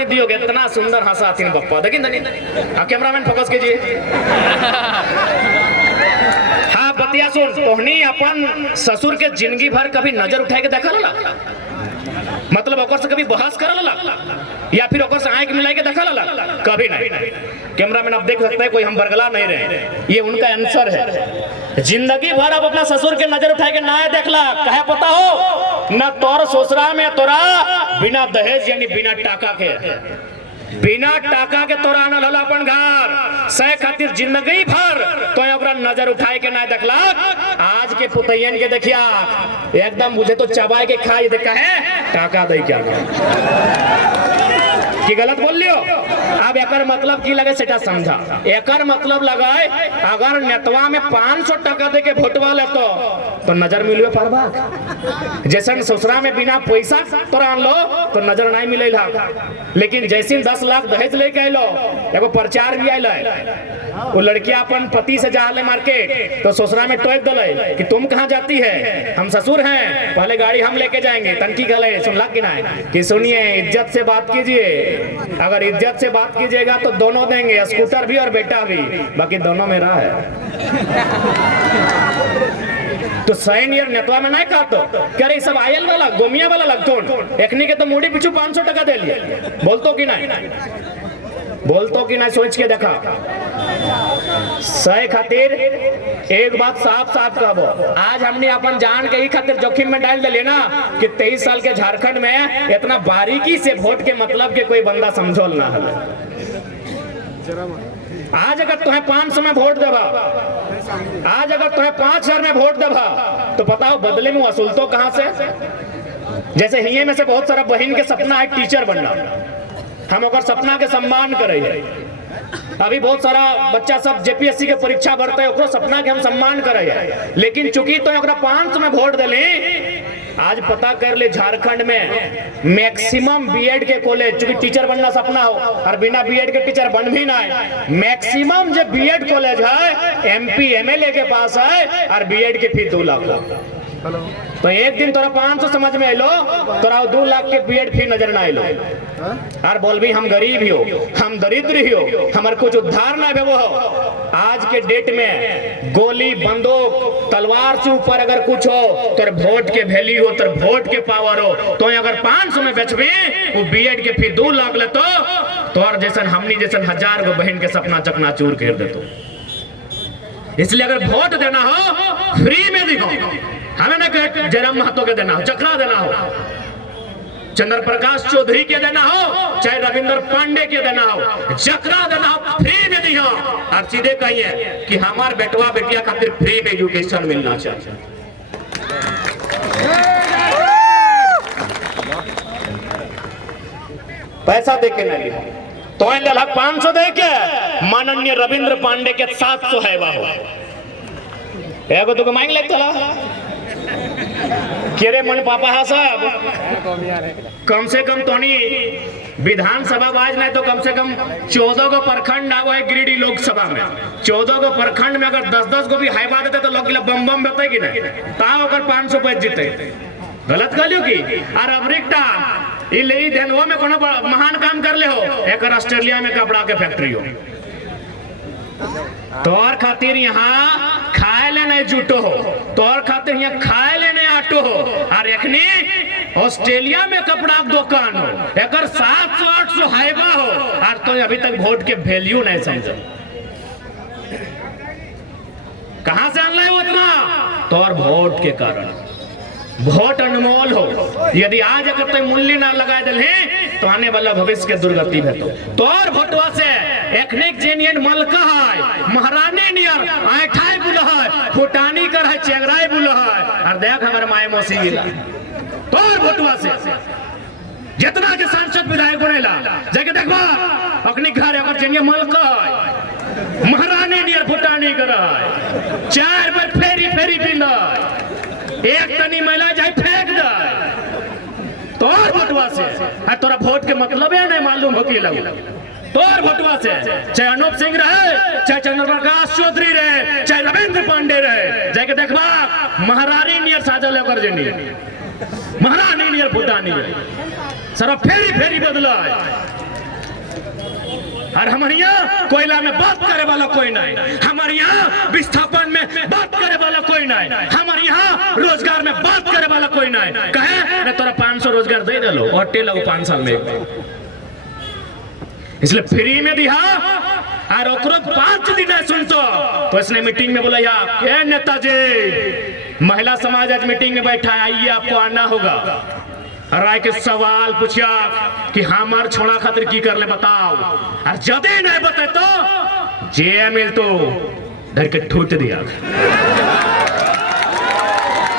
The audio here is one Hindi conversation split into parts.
नहीं दियोगे, इतना सुंदर हंसा थी बप्पा। देखिए कैमरामैन फोकस कीजिए। हाँ बतिया सुन, तोहनी अपन ससुर के जिंदगी भर कभी नजर उठाए के देखा ला, मतलब ओकर से कभी बहस करल ला या फिर ओकर से आंख मिलाए के देखा ला? कभी नहीं। कैमरामैन आप देख सकते हैं, कोई हम बरगला नहीं रहे, ये उनका आंसर है। जिंदगी भर अब अपना ससुर के नजर उठाए के ना देखला, कहे पता हो न तोर ससुरा में तोरा बिना दहेज यानी बिना टाका के तोरा आनल हला अपन घर सह खातिर जिंदगी भर तो ओकरा नजर उठाए के ना देखला। आज के पुतैयन के देखिया एकदम मुझे तो चबाए के खाई देखा है टाका दे क्या की गलत बोल लियो। अब एकर मतलब की लगे सेटा समझा। एकर मतलब लगाए अगर नेतवा में 500 टका दे के भोटवा ले तो नजर मिलवे पारबा। जैसन ससुरा में बिना पैसा तोरा आन लो तो नजर नहीं मिले, लेकिन जैसे 10 लाख दहेज लेके आइलो, एगो प्रचार भी आइल वो लड़कियां अपन पति से जा ले मार्केट तो ससुरा में टोक दले कि तुम कहाँ जाती है, हम ससुर हैं, पहले गाड़ी हम लेके जाएंगे। तनकी गले सुनला कि ना कि सुनिए इज्जत से बात कीजिए, अगर इज्जत से बात कीजिएगा तो दोनों देंगे, स्कूटर भी और बेटा भी, बाकी दोनों मेरा है। तो सैन ईयर नेतवा में नहीं कहा तो कह रही सब आयल वाला गोमिया वाला लगतो एकनी के तो मुड़ी पीछू 500 टका दे लिए। बोलतो कि नहीं सोच के देखा। सही खातिर एक बात साफ साफ कहबो, आज हमने अपन जान के ही खातिर जोखिम में डाल दिले ना कि 23 साल के झारखंड में इतना बारीकी से वोट के मतलब के कोई बंदा समझोल ना है। आज अगर तुम्हें 500 में वोट देवा, आज अगर तुम्हें 5000 में वोट देवा तो पता हो बदले में वसूल तो कहां से। जैसे हिये में से बहुत सारा बहन के सपना है टीचर बनना, हम अगर सपना के सम्मान करे। अभी बहुत सारा बच्चा सब जेपीएससी के परीक्षा भरते है, सपना के हम सम्मान करे, लेकिन चूंकि तो 500 में वोट दिले। आज पता कर ले झारखंड में मैक्सिमम बीएड के कॉलेज, चूंकि टीचर बनना सपना हो और बिना बीएड के टीचर बन भी ना है, मैक्सिमम जो बीएड कॉलेज है एमपी एमएलए के पास है और बीएड की फीस 2 लाख। तो एक दिन तोरा 500 समझ में आइलो, तोरा 2 लाख के बीएड फी नजर ना आइलो और बोल भी हम गरीब ही हो, हम दरिद्र ही हो, हमारे कुछ उद्धार ना भेबो हो। आज के डेट में गोली बंदूक तलवार से ऊपर अगर कुछ हो तो वोट के वैल्यू हो, तो वोट के पावर हो। तो अगर 500 में बेचबे वो बीएड के फी 2 लाख ले तो और जैसन हमनी जैसन 1000 गो बहन के सपना चकनाचूर कर देतो। इसलिए अगर वोट देना हो फ्री में दिखो, हमें ना जयराम महतो के देना हो, चक्रा देना हो, चंद्र प्रकाश चौधरी के देना हो, चाहे रविंद्र पांडे के देना हो, चक्रा देना हो, फ्री में दिया और सीधे कहिए कि हमारे बेटवा बेटिया खातिर फ्री में एजुकेशन मिलना चाहिए। पैसा दे के नहीं तो 500 दे के माननीय रविंद्र पांडे के 700 है वाह एगो तो मांग ले चला केरे मन पापा है साहब कम से कम तोनी विधानसभा बाज नहीं तो कम से कम 14 गो प्रखंड आवा है गिरिडीह लोकसभा में। 14 गो प्रखंड में अगर 10-10 गो भी हाइबा देते तो लोग बम बम बेते कि नहीं ताव अगर 500 पैसे जीते गलत कहलियो की और अमरीका इले देनवा में कोनो महान काम कर ले हो एक ऑस्ट्रेलिया में कपड़ा के फैक्ट्री हो तोर खातिर यहाँ खाए ले नहीं जुटो हो, तोर खातिर यहाँ खाए ले नहीं आटो हो और एखनी ऑस्ट्रेलिया में कपड़ा की दुकान हो एक 700-800 हाइबा हो और तो अभी तक वोट के वैल्यू नहीं समझो। कहां से आन रहे हो इतना? तोर वोट के कारण। वोट अनमोल हो, यदि आज अगर तो मूल्य ना लगा दिल तो आने वाला भविष्य के दुर्गति है। तो और वोटवा से एखनिक जेनियन मलका है महारानी नियर आठाई बुला है फुटानी कर है चेंगराई बुला है और देख हमारे माए मौसी गिला तो और वोटवा से जितना के सांसद विधायक बनेला जगह देखबा अपने घर अगर जेनियन मलका है महारानी नियर फुटानी कर है 4 बार फेरी फेरी पिंदा एक तनी महिला जाए फेंक दे तोर वोटवा से तोरा वोट के मतलब है नहीं मालूम हो कि लग तोर वोटवा से चाहे अनूप सिंह रहे चाहे चंद्र प्रकाश चौधरी रहे चाहे रविंद्र पांडे रहे जाके देखबा महारानी नियर साजल होकर जेनी महारानी नियर फुटानी सर फेरी फेरी बदला और हमारे यहाँ कोयला में बात करे वाला कोई नहीं, हमारे यहाँ विस्थापन में बात करे वाला कोई नहीं, हमारे यहाँ रोजगार में बात करे वाला कोई नहीं। कहे मैं तोरा 500 रोजगार दे दे लो और टे लगो 5 साल में, इसलिए फ्री में दिया और 5 दिन सुनतो। तो इसने मीटिंग में बोला यार नेताजी, महिला समाज आज मीटिंग में बैठा है, आइए आपको आना होगा। और आए के सवाल पूछा कि हमार छोड़ा खातिर की कर ले बताओ, और जदे नहीं बता तो जे मिल तो डर के ठूट दिया।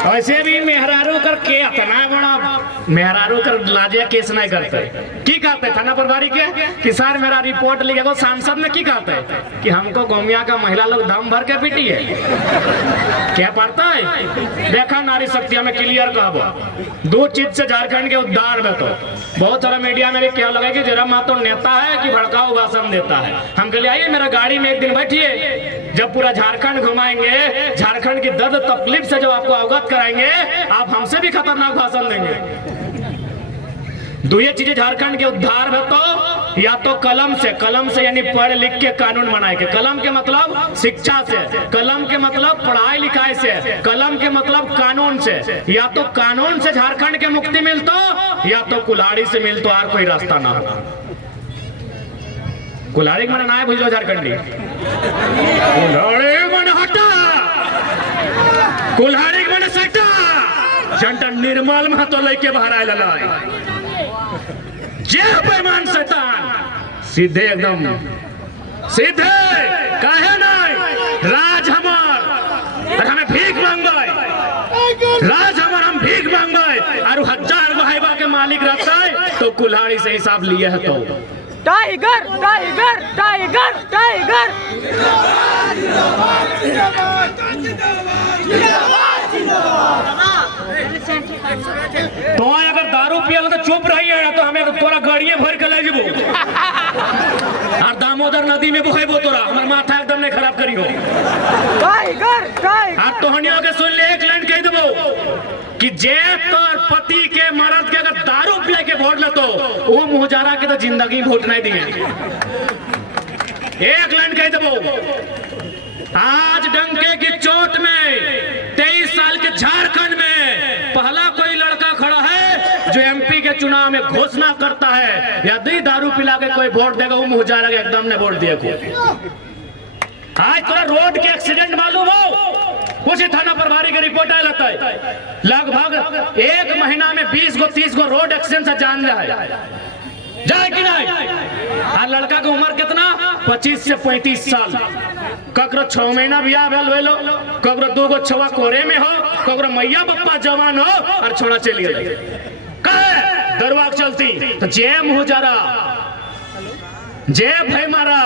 ऐसे भी मेहरारू कर के इतना बड़ा मेहरारू कर लाजे केस नहीं करते। की कहते थाना प्रभारी के कि सर मेरा रिपोर्ट लिखेगा सांसद में, की कहते कि हमको गोमिया का महिला लोग दम भर के पीटी है। क्या पड़ता है देखा नारी शक्ति हमें क्लियर कहबो 2 चीज से झारखंड के उद्धार में। तो बहुत सारा मीडिया में भी क्या लगा कि जरा माँ तो नेता है कि भड़काऊ भाषण देता है। हम कह आइए मेरा गाड़ी में एक दिन बैठिए, जब पूरा झारखंड घुमाएंगे, झारखंड की दर्द तकलीफ से जब आपको अवगत कराएंगे, आप हमसे भी खतरनाक भाषण देंगे। 2 चीजें झारखंड के उद्धार में, तो या तो कलम से यानी पढ़ लिख के कानून बनाए के, कलम के मतलब शिक्षा से, कलम के मतलब पढ़ाई लिखाई से, कलम के मतलब कानून से। या तो कानून से झारखंड के मुक्ति मिलतो, या तो कुल्हाड़ी से मिलतो, और कोई रास्ता ना हो। कुल्हाड़ी मन ना बुझो झारखंडी, कुल्हाड़ी मन हटा, कुल्हाड़ी मन सटा, जनता निर्मल महतो लेके बाहर आए ललाई। जे बेईमान शैतान सीधे एकदम सीधे काहे नहीं, राज हमार और हमें भीख मांगे, राज हमार हम भीख मांगे, और 1000 गो के मालिक रहता है तो कुल्हाड़ी से हिसाब लिए है। तो टाइगर टाइगर टाइगर टाइगर तो अगर दारू पियल तो चुप रही है, तो हमें तोरा गाड़िए भर के ले जबो और दामोदर नदी में बहेबो, तोरा हमार माथा एकदम नहीं खराब करियो। टाइगर टाइगर और तोहनियों के सुन ले, एक लाइन कह देबो कि जे तोर पति के मर्द के अगर दारू पिए के वोट लेतो, वो मुहजारा के तो जिंदगी वोट नहीं दिए। एक लाइन कह देबो, आज डंके की चोट में 23 साल के झारखंड में पहला कोई लड़का खड़ा है जो एमपी के चुनाव में घोषणा करता है यदि दारू पिला के कोई वोट देगा, वो मुहजारा के एकदम ने वोट दिया को। आज थोड़ा रोड के एक्सीडेंट मालूम हो, कुछ थाना प्रभारी के रिपोर्ट आया लगता है लगभग 1 महीना में 20 गो 30 गो रोड एक्सीडेंट से जान जाए कि नहीं। और लड़का की उम्र कितना 25 से 35 साल, ककरो 6 महीना बियाह भेल हो, ककरो 2 गो छवा कोरे में हो, ककरो मैया बप्पा जवान हो और छोड़ा चल गए कहे दरवाक चलती। तो जे मुहजारा जे भाई मारा,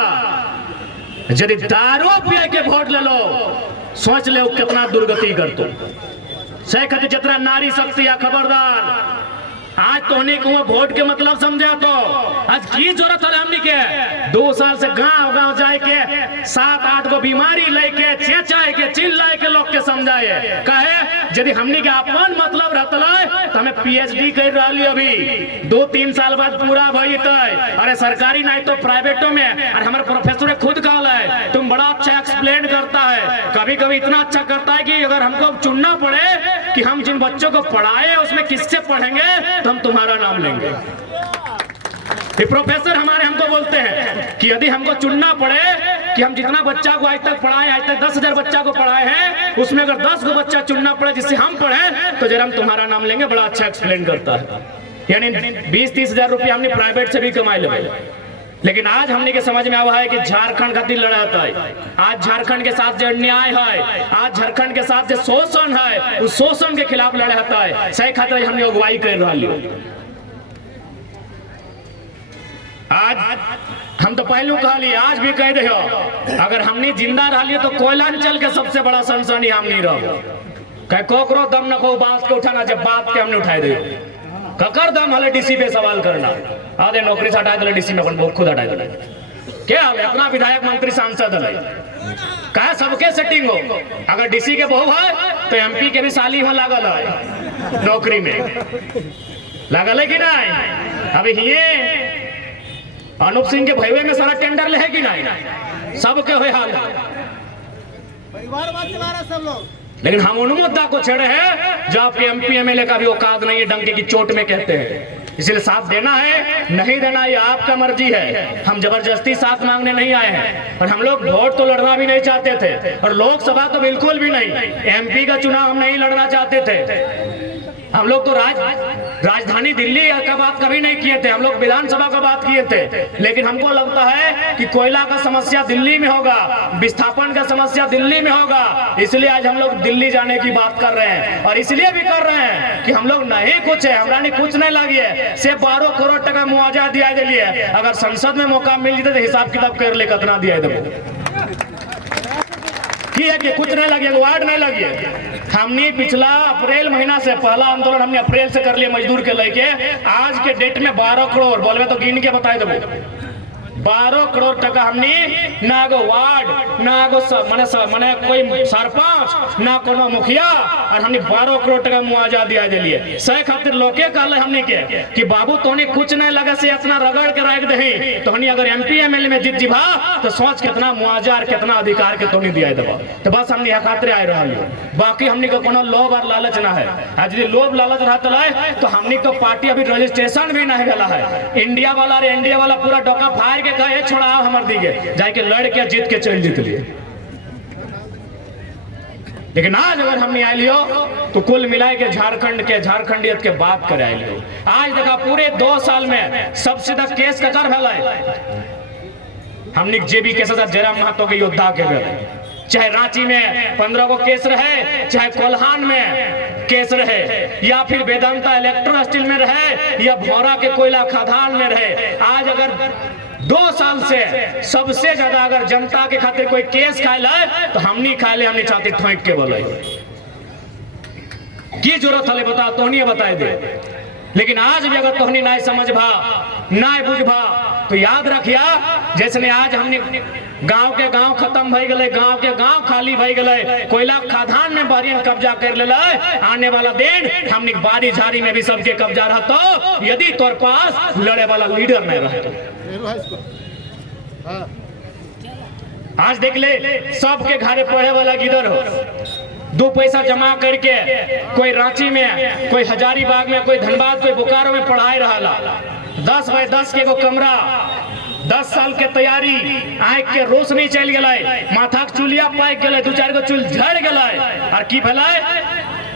यदि दारू पिए के वोट ले लो, सोच ले कितना दुर्गति कर तो। सही कहते जितना नारी शक्ति या खबरदार, आज तो होने को वोट के मतलब समझा। तो आज की जरूरत है हमनी के 2 साल से गांव गांव जाए के 7-8 गो बीमारी लेके चेचाए के चिल्लाए के लोग के समझाए। कहे यदि हमनी के अपन मतलब रहता तो हमें पीएचडी कर रही अभी 2-3 साल बाद पूरा भइतै। अरे सरकारी नहीं तो प्राइवेटों में। और हमारे प्रोफेसर ने खुद कहा है तुम बड़ा अच्छा एक्सप्लेन करता है, कभी कभी इतना अच्छा करता है कि अगर हमको चुनना पड़े कि हम जिन बच्चों को पढ़ाए उसमें किससे पढ़ेंगे तो हम तुम्हारा नाम लेंगे। ये प्रोफेसर हमारे हमको बोलते हैं कि यदि हमको चुनना पड़े कि हम जितना बच्चा को आज तक पढ़ाए, आज तक 10,000 बच्चा को पढ़ाए हैं, उसमें अगर 10 गो बच्चा चुनना पड़े जिससे हम पढ़े तो जरा हम तुम्हारा नाम लेंगे। बड़ा अच्छा एक्सप्लेन करता है। यानी 20-30 हजार रुपया हमने प्राइवेट से भी कमाए ले। लेकिन आज हमने के समझ में आवा है कि झारखंड खातिर लड़ाता है। आज झारखंड के साथ जो अन्याय है, आज झारखंड के साथ जो शोषण है, उस शोषण के खिलाफ लड़ाता है। सही खातिर हमने अगुवाई कर रही। आज हम तो पहलू कहली, आज भी कह दे अगर हमने जिंदा रही तो कोयलांचल के सबसे बड़ा सनसनी हम नहीं रहो। कह कोकरो दम न को बात के उठाना, जब बात के हमने उठाए दे ककर दम हले डीसी पे सवाल करना। आधे नौकरी से हटाए दिले डीसी में अपन खुद हटाए दिले। क्या हाल है अपना विधायक मंत्री सांसद है कहा सबके सेटिंग हो। अगर डीसी के बहू है तो एमपी के भी साली हो लागल है नौकरी में, लागल है कि नहीं। अभी ये अनूप सिंह के भैवे में सारा टेंडर ले है कि नहीं, सबके हुए हाल है। परिवारवाद चला रहे सब लोग, लेकिन हम उन मुद्दा को छेड़े हैं जो आपके एमपी एमएलए का भी औकात नहीं है, डंके की चोट में कहते हैं। इसलिए साथ देना है नहीं देना ये आपका मर्जी है, हम जबरदस्ती साथ मांगने नहीं आए हैं। और हम लोग वोट तो लड़ना भी नहीं चाहते थे, और लोकसभा तो बिल्कुल भी नहीं, एमपी का चुनाव हम नहीं लड़ना चाहते थे। हम लोग तो राजधानी दिल्ली का बात कभी नहीं किए थे, हम लोग विधानसभा का बात किए थे। लेकिन हमको लगता है कि कोयला का समस्या दिल्ली में होगा, विस्थापन का समस्या दिल्ली में होगा, इसलिए आज हम लोग दिल्ली जाने की बात कर रहे हैं। और इसलिए भी कर रहे हैं कि हम लोग नहीं कुछ है, हमारा कुछ नहीं लगी है, सिर्फ 12 करोड़ टका मुआवजा दिया दिल्ली है। अगर संसद में मौका मिल जाते तो हिसाब किताब कर ले कितना दिया कि कुछ नहीं लगे, वार्ड नहीं लगे। हमने पिछला अप्रैल महीना से पहला आंदोलन हमने अप्रैल से कर लिया मजदूर के लेके, आज के डेट में 12 करोड़ बोलवे तो गिन के बताए देबो, 12 करोड़ टका हमने ना गो वार्ड ना गो मने कोई सरपंच ना कोनो मुखिया, और हमने 12 करोड़ टका मुआवजा दिया दिलिए। सह खातिर लोके कहले हमने के कि बाबू तोने कुछ नहीं लगे से इतना रगड़ के रख दही, तोहनी अगर एमपी एमएलए में जीत जीभा तो सोच कितना मुआवजा और कितना अधिकार के तोनी दिया देबो। तो बस हमने यह खातिर आए रहलियो, बाकी हमने को कोनो लोभ और लालच ना है। आज यदि लोभ लालच रहता है तो हमने तो पार्टी अभी रजिस्ट्रेशन भी नहीं गला है। इंडिया वाला रे इंडिया वाला पूरा डोका फाड़ के कहे छोड़ा हमार दिगे जाके लड़ के जीत के चल जीत लिए। लेकिन आज अगर हमने आए लियो तो कुल मिलाए के झारखंडियत के बात करे आए लियो। आज देखा पूरे 2 साल में सबसे ज्यादा केस ककर भेल हमने जेबी के साथ जयराम महतो के योद्धा के भेल, चाहे रांची में 15 को केस रहे, चाहे कोल्हान में केस रहे, या फिर वेदांता इलेक्ट्रो स्टील में रहे, या भौरा के कोयला खदान में रहे। आज अगर 2 साल से सबसे ज्यादा अगर जनता के खातिर कोई केस खाए तो हमनी खाए ले, हमने चाहते ठोक के बोले की जरूरत है बता तोहनी बताए दे। लेकिन आज भी अगर तोहनी ना समझ भा ना बुझभा तो याद रखिया, जैसे आज हमने गांव के गांव खत्म भई गए, गांव के गांव खाली भई गए, कोयला खदान में बारियन कब्जा कर ले, आने वाला दिन हमने बारी झाड़ी में भी सबके कब्जा रहा तो यदि तोर पास लड़े वाला लीडर नहीं रहा। आज देख ले सबके घरे पढ़े वाला गिदर हो, 2 पैसा जमा करके कोई रांची में, कोई हजारीबाग में, कोई धनबाद, कोई बोकारो में पढ़ाई रहा। 10 बाय 10 के एगो कमरा, 10 साल के तैयारी, आँख के रोशनी चल गए, माथा के चुलिया पाक गए, 2-4 गो चुल झड़ गए, और की भेलै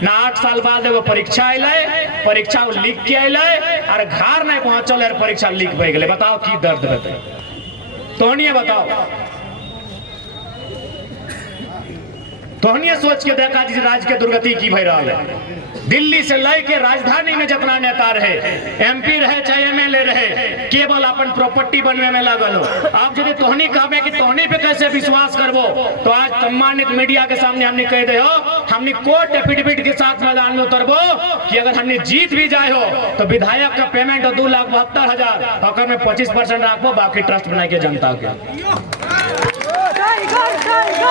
ना 8 साल बाद एगो परीक्षा अलै, परीक्षा लिख के अलै और घर नहीं पहुंचल और परीक्षा लीक भई गए। बताओ की दर्द रहते तोहनिए बताओ, तोहनिए सोच के देखा जिस राज्य के दुर्गति की भई रहा है। दिल्ली से लेके राजधानी में जितना नेता रहे, एमपी रहे चाहे एमएलए रहे, केवल अपन प्रॉपर्टी बनने में लगल हो। आप यदि तोहनी कहबे कि तोहनी पे कैसे विश्वास करबो, तो आज सम्मानित मीडिया के सामने हमने कह दे हो, हमने कोर्ट एफिडेविट के साथ मैदान में उतरबो कि अगर हमने जीत भी जाए हो तो विधायक का पेमेंट 2,72,000 और में 25% रखबो, बाकी ट्रस्ट बनाए के जनता के।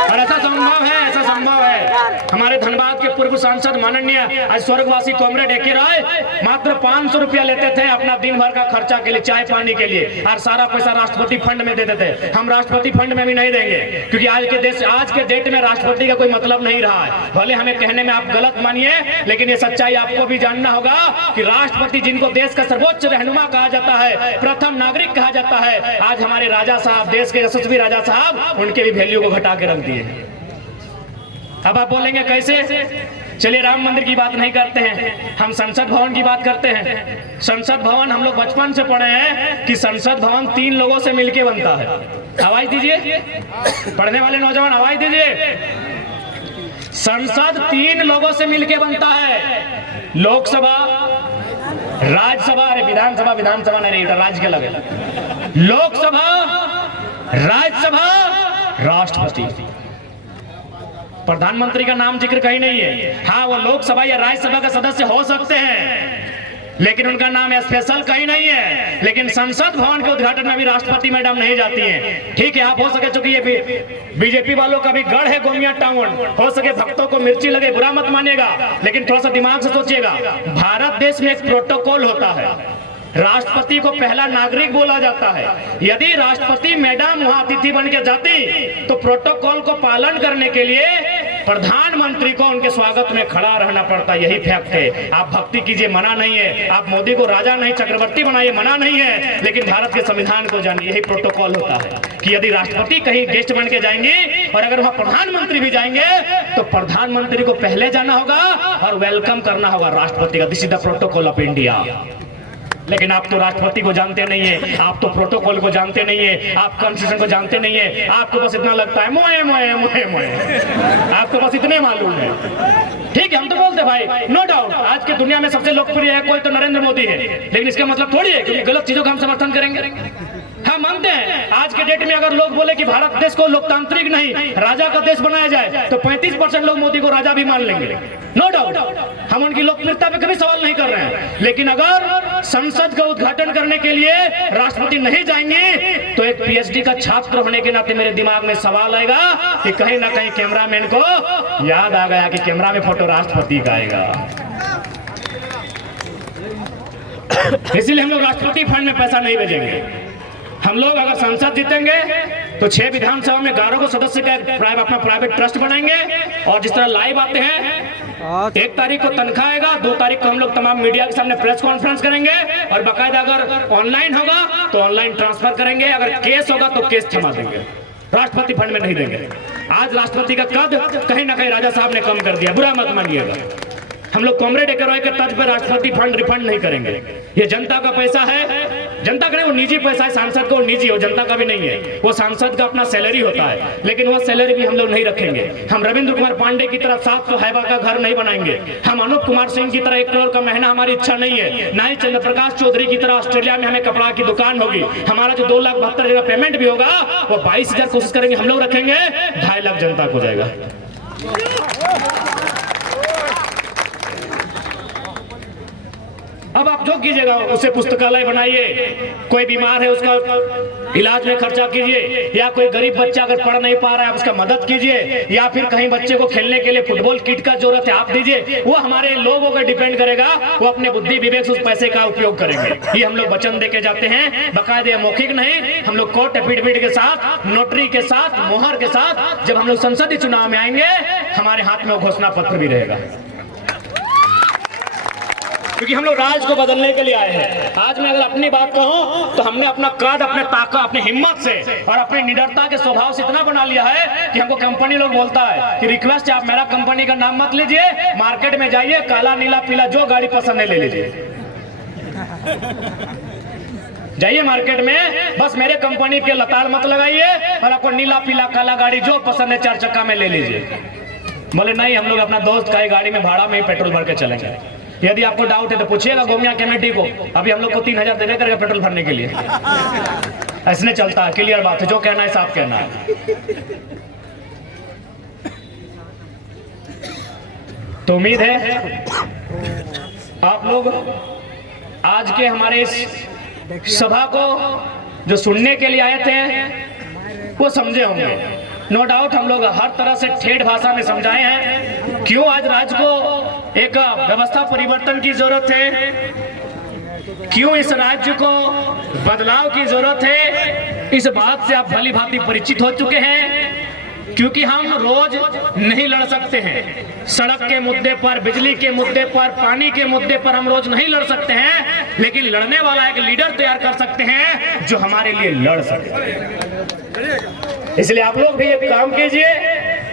और ऐसा संभव है, ऐसा संभव है। हमारे धनबाद के पूर्व सांसद माननीय आज स्वर्गवासी कॉमरेड एके राय मात्र 500 रुपया लेते थे अपना दिन भर का खर्चा के लिए, चाय पानी के लिए, और सारा पैसा राष्ट्रपति फंड में देते थे। हम राष्ट्रपति फंड में भी नहीं देंगे, क्योंकि आज के डेट में राष्ट्रपति का कोई मतलब नहीं रहा है। भले हमें कहने में आप गलत मानिए, लेकिन ये सच्चाई आपको भी जानना होगा कि राष्ट्रपति जिनको देश का सर्वोच्च रहनुमा कहा जाता है, प्रथम नागरिक कहा जाता है, आज हमारे राजा साहब, देश के यशस्वी राजा साहब, उनके भी वैल्यू को घटा के रख दिए। अब आप बोलेंगे कैसे? चलिए राम मंदिर की बात नहीं करते हैं, हम संसद भवन की बात करते हैं। संसद भवन हम लोग बचपन से पढ़े हैं कि संसद भवन 3 लोगों से मिलके बनता है। आवाज दीजिए, पढ़ने वाले नौजवान आवाज दीजिए। संसद 3 लोगों से मिलके बनता है, लोकसभा, राज्यसभा, अरे विधानसभा नहीं, राज्य के लगे, लोकसभा, राज्यसभा, राष्ट्रपति। प्रधानमंत्री का नाम जिक्र कहीं नहीं है। हाँ, वो लोकसभा या राज्यसभा का सदस्य हो सकते हैं, लेकिन उनका नाम स्पेशल कहीं नहीं है। लेकिन संसद भवन के उद्घाटन में भी राष्ट्रपति मैडम नहीं जाती हैं। ठीक है, आप हो सके, चूंकि ये बीजेपी वालों का भी गढ़ है गोमिया टाउन, हो सके भक्तों को मिर्ची लगे, बुरा मत मानिएगा, लेकिन थोड़ा सा दिमाग से सोचिएगा। भारत देश में एक प्रोटोकॉल होता है, राष्ट्रपति को पहला नागरिक बोला जाता है। यदि राष्ट्रपति मैडम वहां अतिथि बन के जाती तो प्रोटोकॉल को पालन करने के लिए प्रधानमंत्री को उनके स्वागत में खड़ा रहना पड़ता। यही फैक्ट है। आप भक्ति कीजिए, मना नहीं है। आप मोदी को राजा नहीं चक्रवर्ती बनाइए, मना नहीं है। लेकिन भारत के संविधान को जानिए, यही प्रोटोकॉल होता है कि यदि राष्ट्रपति कहीं गेस्ट बन के जाएंगे और अगर वहां प्रधानमंत्री भी जाएंगे तो प्रधानमंत्री को पहले जाना होगा और वेलकम करना होगा राष्ट्रपति का। This is the protocol of India. लेकिन आप तो राष्ट्रपति को जानते नहीं है, आप तो प्रोटोकॉल को जानते नहीं है, आप कॉन्स्टिट्यूशन को जानते नहीं है। आपको बस इतना लगता है मोए मोए मोए मोए, आपको बस इतने मालूम है। ठीक है, हम तो बोलते भाई, नो डाउट आज की दुनिया में सबसे लोकप्रिय है कोई तो नरेंद्र मोदी है, लेकिन इसका मतलब थोड़ी है कि गलत चीजों का हम समर्थन करेंगे। हम मानते हैं आज के डेट में अगर लोग बोले कि भारत देश को लोकतांत्रिक नहीं राजा का देश बनाया जाए तो 35% लोग मोदी को राजा भी मान लेंगे। नो डाउट, हम उनकी लोकप्रियता पे कभी सवाल नहीं कर रहे हैं। लेकिन अगर संसद का उद्घाटन करने के लिए राष्ट्रपति नहीं जाएंगे तो एक पीएचडी का छात्र होने के नाते मेरे दिमाग में सवाल आएगा कि कहीं ना कहीं कैमरामैन को याद आ गया कि कैमरा में फोटो राष्ट्रपति का आएगा। इसीलिए हम लोग राष्ट्रपति फंड में पैसा नहीं भेजेंगे। हम लोग अगर संसद जीतेंगे तो 6 विधानसभा में 11 सदस्य का अपना प्राइवेट ट्रस्ट बनाएंगे और जिस तरह लाइव आते हैं 1 तारीख को तनख्वाह आएगा, 2 तारीख को हम लोग तमाम मीडिया के सामने प्रेस कॉन्फ्रेंस करेंगे और बाकायदा अगर ऑनलाइन होगा तो ऑनलाइन ट्रांसफर करेंगे, अगर केस होगा तो केस थमा देंगे। राष्ट्रपति फंड में नहीं देंगे। आज राष्ट्रपति का कद कहीं ना कहीं राजा साहब ने कम कर दिया, बुरा मत मानिएगा। हम लोग कॉमरेड एकरॉय के तर्ज पर राष्ट्रपति फंड रिफंड नहीं करेंगे। ये जनता का पैसा है, जनता का नहीं, वो निजी पैसा है। सांसद को निजी हो, जनता का भी नहीं है। वो सांसद का अपना सैलरी होता है, लेकिन वो सैलरी भी हम लोग नहीं रखेंगे। हम रविंद्र कुमार पांडे की तरह 700 हैबा का घर नहीं बनाएंगे। हम अनूप कुमार सिंह की तरह 1 करोड़ का महीना हमारी इच्छा नहीं है। ना ही चंद्र प्रकाश चौधरी की तरह ऑस्ट्रेलिया में हमें कपड़ा की दुकान होगी। हमारा जो 2,72,000 पेमेंट भी होगा वो 22,000 कोशिश करेंगे हम लोग रखेंगे, 2.5 लाख जनता को जाएगा। अब आप जो कीजिएगा उसे पुस्तकालय बनाइए, कोई बीमार है उसका इलाज में खर्चा कीजिए, या कोई गरीब बच्चा अगर पढ़ नहीं पा रहा है उसका मदद कीजिए, या फिर कहीं बच्चे को खेलने के लिए फुटबॉल किट का जरूरत है आप दीजिए। वो हमारे लोगों पर डिपेंड करेगा, वो अपने बुद्धि विवेक से उस पैसे का उपयोग करेंगे। ये हम लोग वचन देके जाते हैं, बाकायदे मौखिक नहीं। हम लोग कोर्ट एफिडेविट के साथ, नोटरी के साथ, मोहर के साथ जब हम लोग संसदीय चुनाव में आएंगे हमारे हाथ में वो घोषणा पत्र भी रहेगा, क्योंकि हम लोग राज को बदलने के लिए आए हैं। आज मैं अगर अपनी बात कहूं तो हमने अपना कद, अपने ताकत, अपनी हिम्मत से और अपनी निडरता के स्वभाव से इतना बना लिया है कि हमको कंपनी लोग बोलता है कि रिक्वेस्ट है आप मेरा कंपनी का नाम मत लीजिए, मार्केट में जाइए, काला नीला पीला जो गाड़ी पसंद है ले लीजिए। जाइए मार्केट में, बस मेरे कंपनी के लताड़ मत लगाइए और आपको नीला पीला काला गाड़ी जो पसंद है 4 चक्का में ले लीजिए। बोले नहीं, हम लोग अपना दोस्त का गाड़ी में भाड़ा में ही पेट्रोल भर के चलेंगे। यदि आपको डाउट है तो पूछिएगा गोमिया कमेटी को, अभी हम लोग को 3,000 देने करेगा पेट्रोल भरने के लिए। ऐसे चलता है, क्लियर बात है, जो कहना है साफ कहना है। तो उम्मीद है आप लोग आज के हमारे इस सभा को जो सुनने के लिए आए थे वो समझे होंगे। नो डाउट हम लोग हर तरह से ठेठ भाषा में समझाए हैं क्यों आज राज्य को एक व्यवस्था परिवर्तन की जरूरत है, क्यों इस राज्य को बदलाव की जरूरत है। इस बात से आप भली भांति परिचित हो चुके हैं, क्योंकि हम रोज नहीं लड़ सकते हैं। सड़क के मुद्दे पर, बिजली के मुद्दे पर, पानी के मुद्दे पर हम रोज नहीं लड़ सकते हैं, लेकिन लड़ने वाला एक लीडर तैयार कर सकते हैं जो हमारे लिए लड़ सके। इसलिए आप लोग भी एक काम कीजिए,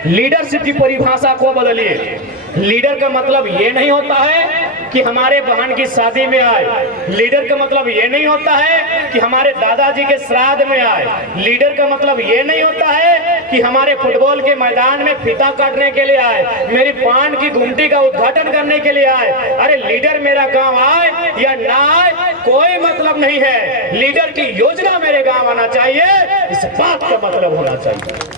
लीडरशिप की परिभाषा को बदलिए। लीडर का मतलब ये नहीं होता है कि हमारे बहन की शादी में आए, लीडर का मतलब ये नहीं होता है कि हमारे दादाजी के श्राद्ध में आए, लीडर का मतलब ये नहीं होता है कि हमारे फुटबॉल के मैदान में फीता काटने के लिए आए, मेरी पान की घुमटी का उद्घाटन करने के लिए आए। अरे लीडर मेरा गांव आए या ना आए कोई मतलब नहीं है, लीडर की योजना मेरे गांव आना चाहिए, इस बात का मतलब होना चाहिए।